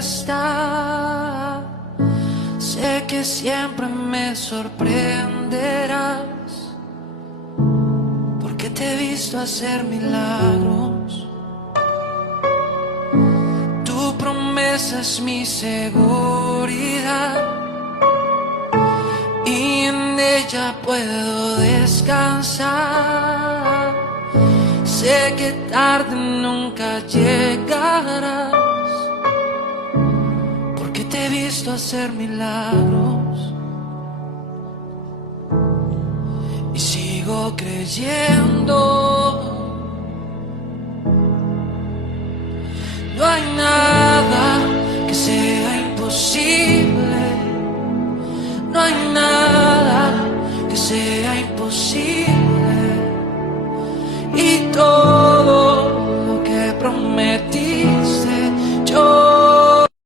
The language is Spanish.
está. Sé que siempre me sorprenderás, porque te he visto hacer milagros. Tu promesa es mi seguridad y en ella puedo descansar. Sé que tarde nunca llegarás, porque te he visto hacer milagros. Y sigo creyendo, no hay